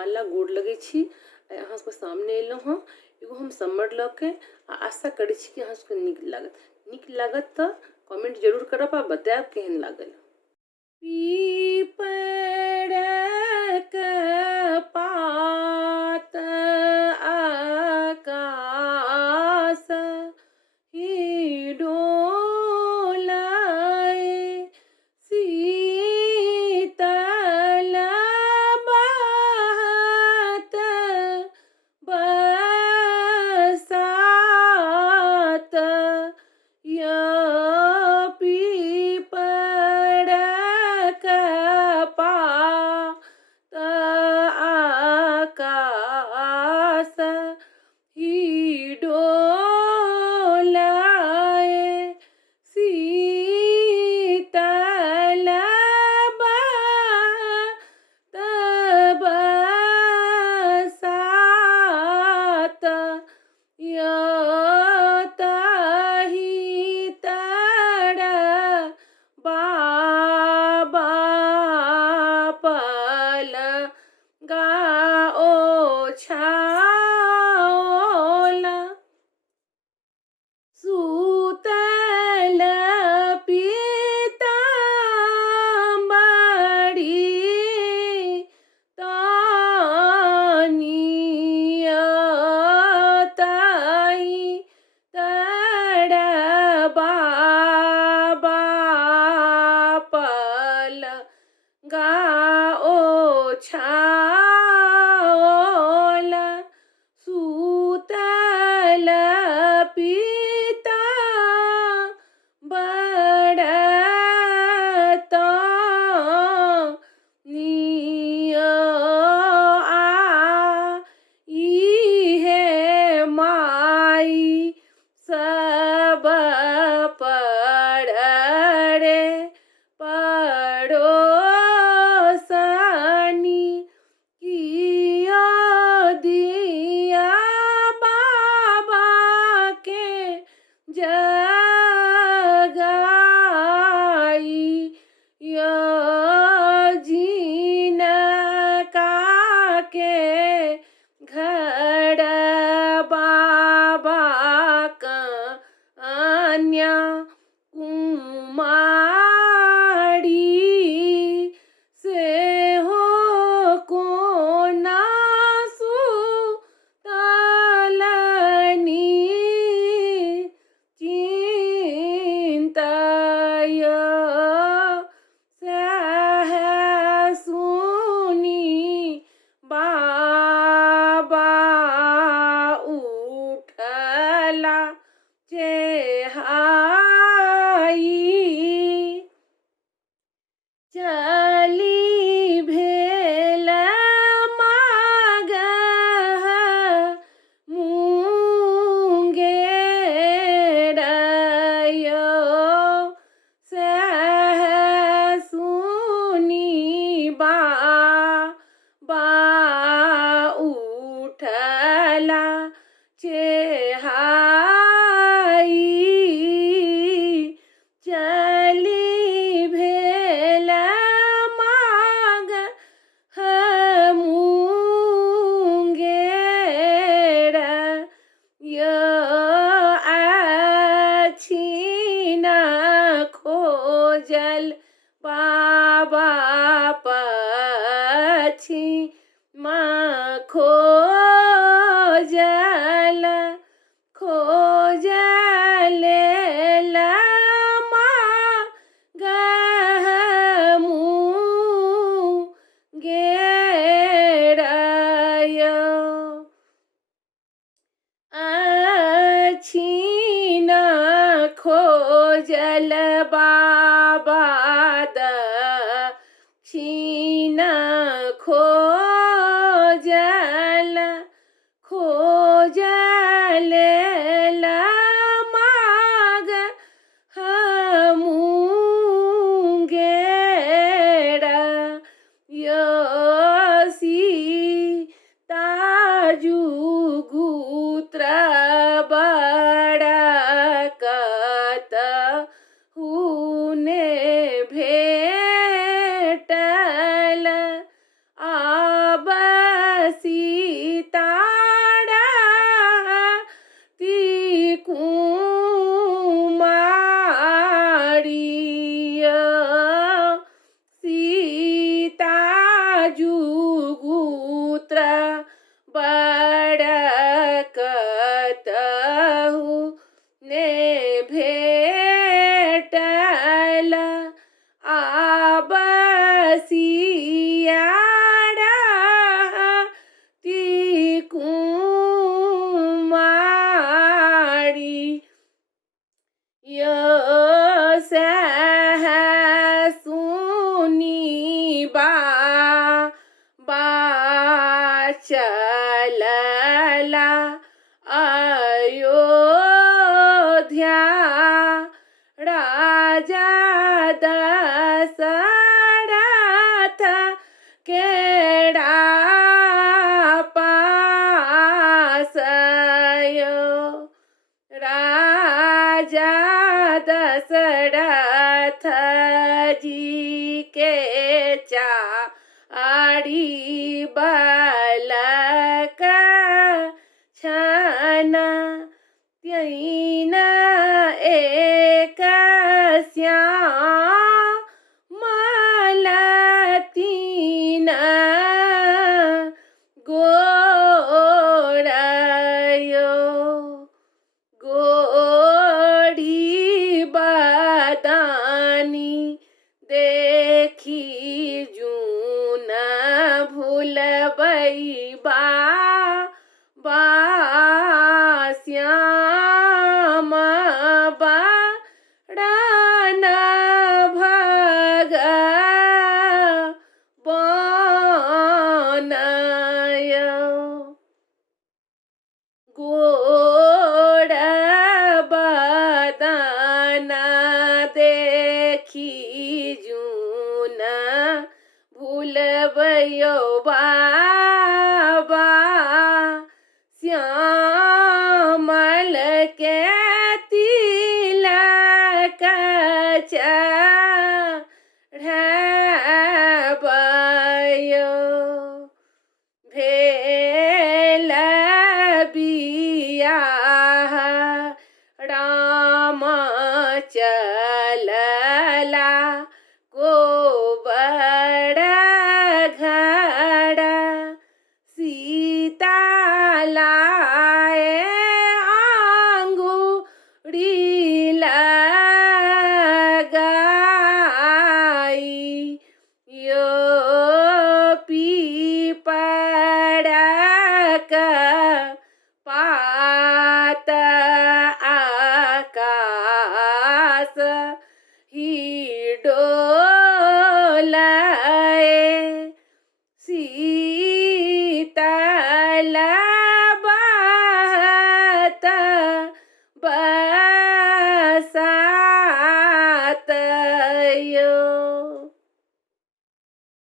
पाला गोड़ लगे छी। अहाँ सबके सामने एलहुँ हँ एगो हम समर लऽ के। आशा करै छी कि अहाँ सबके नीक लागत तऽ कमेंट जरूर करब आ बतायब केहन लागल। पीपरक पात आकाश ही डोलाए, शीतल बहत बरसात, या पीपरक पात आकाश ही डोलाए, शीतल बहत बरसात, या ताहि तर बाबा पल गाओ छाओला, सूतल पीताम्बरी तानिया, ताहि तर बाबा पल गाओ छाओला, सूतल पीताम्बरतानिया, इहे माई सब पर रे पड़ोसनी, किया दिया बाबा के जगाई, या जिनका के घर बाबा कन्या कुमारी, से हो कोना सुतलनी, चिंतय सह सुनी बाबा उठला चेहाई, चली भेल मागह मुंगेर, यो सह सुनी बाबा उठला चेहाई, चली भेल मागह मुंगेर, यो अछिन खोजल बाबा पछिमा खोजल, खोजल मागह मुंगेर, यो अछिन खोजल बाबा दक्षिण खोजल, खोजल मागह मुंगेर, यो सीता जुगुत्र बड़कत घ्या राजा दशरथ केडा पासयो राजा दशरथ जी के चारी बालक छन तीन एक श्यामल तीन गोरयो गोरी बदानी देखी जून भूलबई बा श्याम बड़न भगवानयो गोड़ बदन देखी जून भूलबयो बाबा श्यामल के तिलक चढ़बयो भेल बियाह राम चलला को बड़ घर सीता लाए आंगुरी लगाई यो पीपड़क पात आकाश ही डो